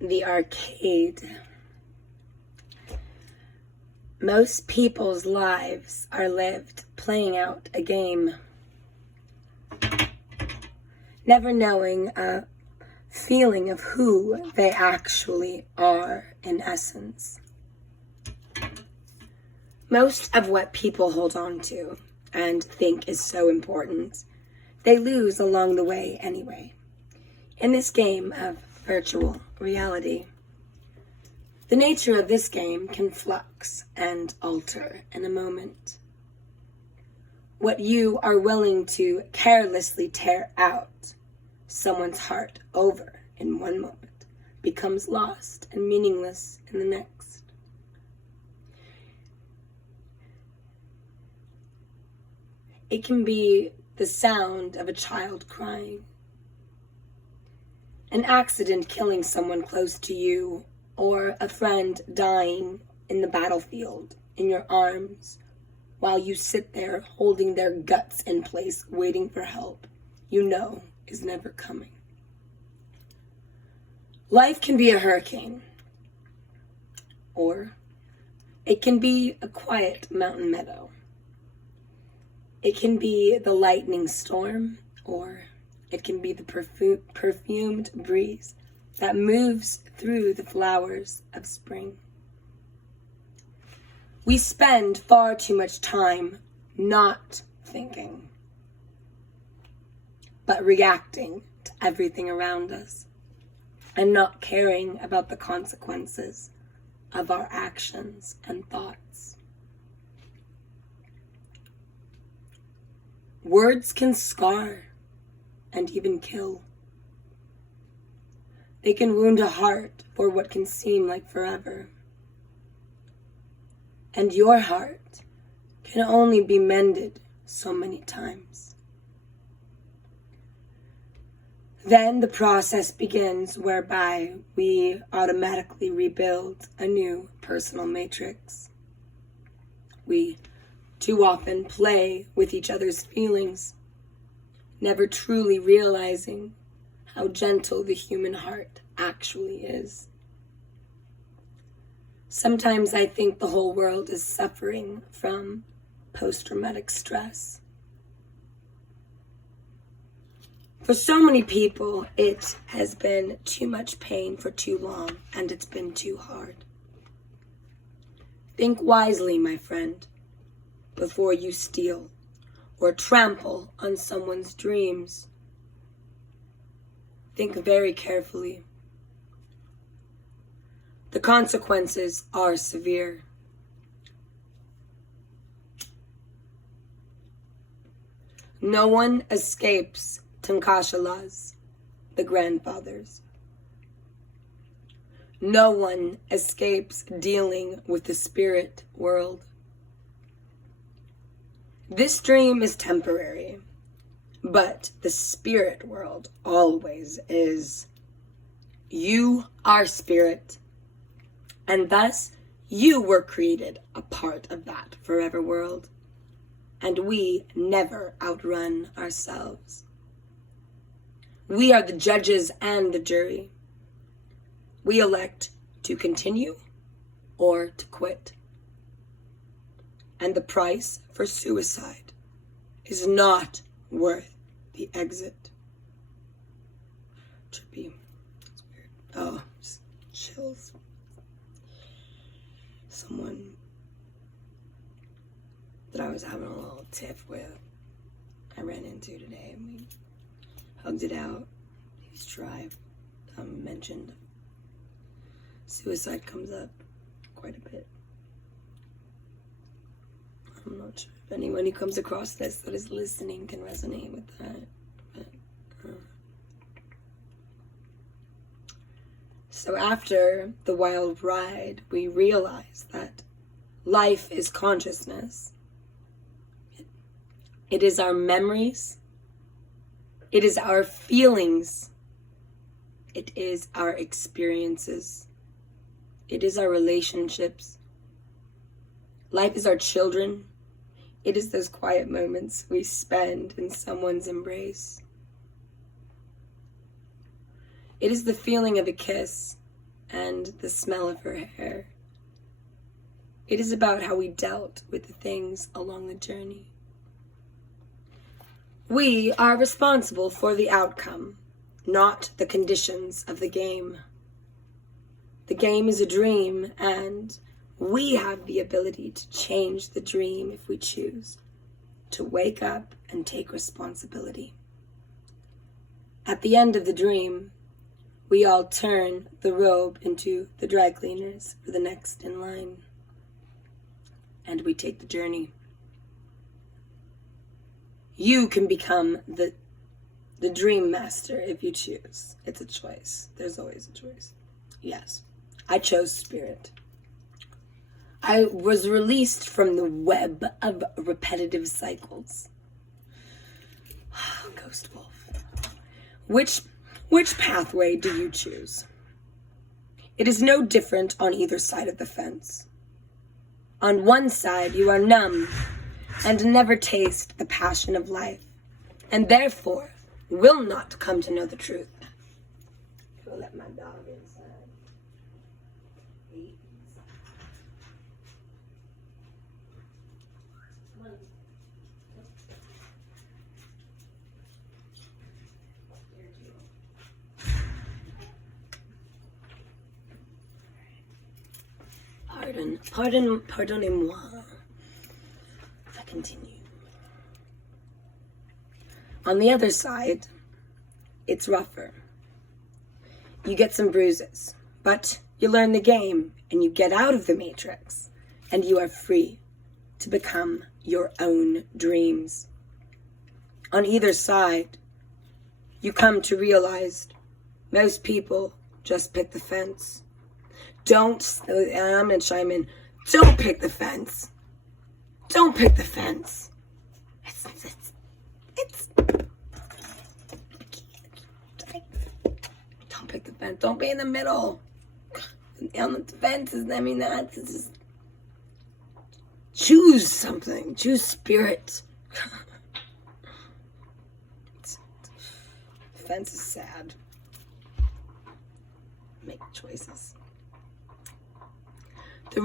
the arcade. Most people's lives are lived playing out a game, never knowing a feeling of who they actually are in essence. Most of what people hold on to and think is so important, they lose along the way anyway. In this game of virtual reality, the nature of this game can flux and alter in a moment. What you are willing to carelessly tear out someone's heart over in one moment becomes lost and meaningless in the next. It can be the sound of a child crying, an accident killing someone close to you, or a friend dying in the battlefield in your arms while you sit there holding their guts in place waiting for help you know is never coming. Life can be a hurricane, or it can be a quiet mountain meadow. It can be the lightning storm, or it can be the perfumed breeze that moves through the flowers of spring. We spend far too much time not thinking, but reacting to everything around us and not caring about the consequences of our actions and thoughts. Words can scar and even kill. They can wound a heart for what can seem like forever. And your heart can only be mended so many times. Then the process begins whereby we automatically rebuild a new personal matrix. We too often play with each other's feelings, never truly realizing how gentle the human heart actually is. Sometimes I think the whole world is suffering from post-traumatic stress. For so many people, it has been too much pain for too long, and it's been too hard. Think wisely, my friend, before you steal or trample on someone's dreams. Think very carefully. The consequences are severe. No one escapes Tankashalas, the grandfathers. No one escapes dealing with the spirit world. This dream is temporary, but the spirit world always is. You are spirit, and thus you were created a part of that forever world, and we never outrun ourselves. We are the judges and the jury. We elect to continue or to quit. And the price for suicide is not worth the exit. Trippy. It's weird. Oh, just chills. Someone that I was having a little tiff with, I ran into today, and we hugged it out. His tribe mentioned suicide comes up quite a bit. I'm not sure if anyone who comes across this that is listening can resonate with that. But, So after the wild ride, we realize that life is consciousness. It is our memories. It is our feelings. It is our experiences. It is our relationships. Life is our children. It is those quiet moments we spend in someone's embrace. It is the feeling of a kiss and the smell of her hair. It is about how we dealt with the things along the journey. We are responsible for the outcome, not the conditions of the game. The game is a dream, and we have the ability to change the dream if we choose, to wake up and take responsibility. At the end of the dream, we all turn the robe into the dry cleaners for the next in line, and we take the journey. You can become the dream master if you choose. It's a choice. There's always a choice. Yes, I chose spirit. I was released from the web of repetitive cycles. Ghost Wolf. Which pathway do you choose? It is no different on either side of the fence. On one side, you are numb and never taste the passion of life, and therefore will not come to know the truth. Go let my dog inside. Pardonnez-moi. If I continue. On the other side, it's rougher. You get some bruises, but you learn the game and you get out of the matrix, and you are free to become your own dreams. On either side, you come to realize most people just pick the fence. I'm gonna chime in. Don't pick the fence. Don't pick the fence. It's don't pick the fence. Don't be in the middle. On the fence is, that's just choose something. Choose spirit. The fence is sad. Make choices. The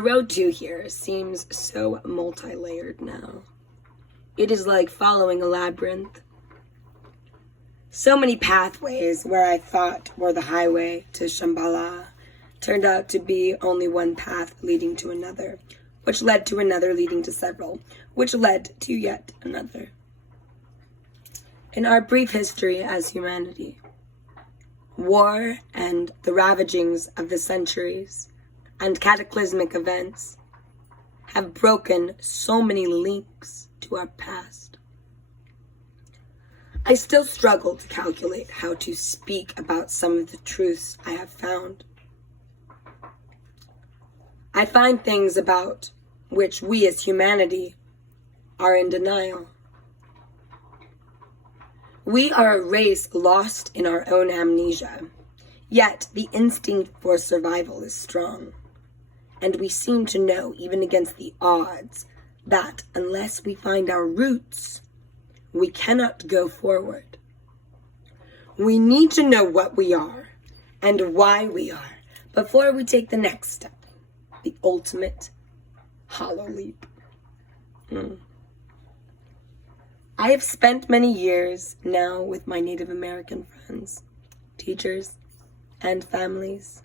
road to here seems so multi-layered now. It is like following a labyrinth. So many pathways where I thought were the highway to Shambhala turned out to be only one path leading to another, which led to another leading to several, which led to yet another. In our brief history as humanity, war and the ravagings of the centuries and cataclysmic events have broken so many links to our past. I still struggle to calculate how to speak about some of the truths I have found. I find things about which we as humanity are in denial. We are a race lost in our own amnesia, yet the instinct for survival is strong, and we seem to know, even against the odds, that unless we find our roots, we cannot go forward. We need to know what we are and why we are before we take the next step, the ultimate hollow leap. I have spent many years now with my Native American friends, teachers, and families.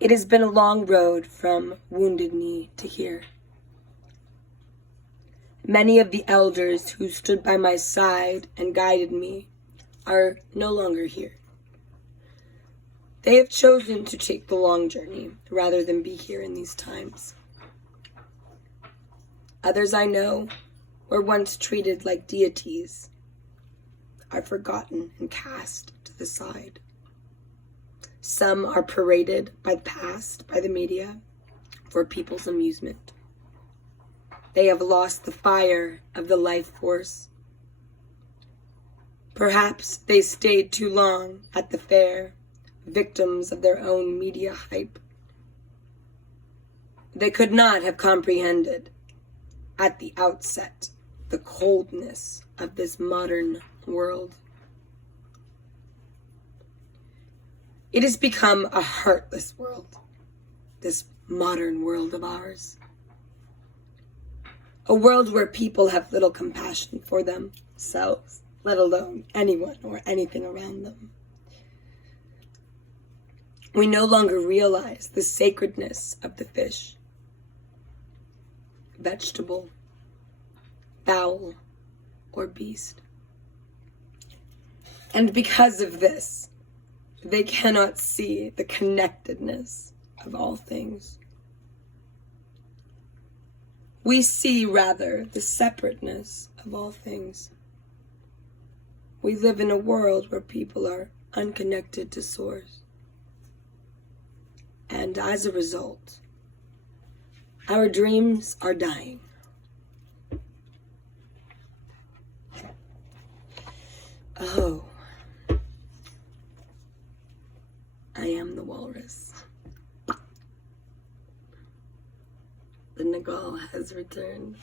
It has been a long road from Wounded Knee to here. Many of the elders who stood by my side and guided me are no longer here. They have chosen to take the long journey rather than be here in these times. Others I know were once treated like deities, are forgotten and cast to the side. Some are paraded by the past, by the media, for people's amusement. They have lost the fire of the life force. Perhaps they stayed too long at the fair, victims of their own media hype. They could not have comprehended at the outset the coldness of this modern world. It has become a heartless world, this modern world of ours. A world where people have little compassion for themselves, let alone anyone or anything around them. We no longer realize the sacredness of the fish, vegetable, fowl, or beast. And because of this, they cannot see the connectedness of all things. We see, rather, the separateness of all things. We live in a world where people are unconnected to Source. And as a result, our dreams are dying. Oh, I am the walrus. The Nagal has returned.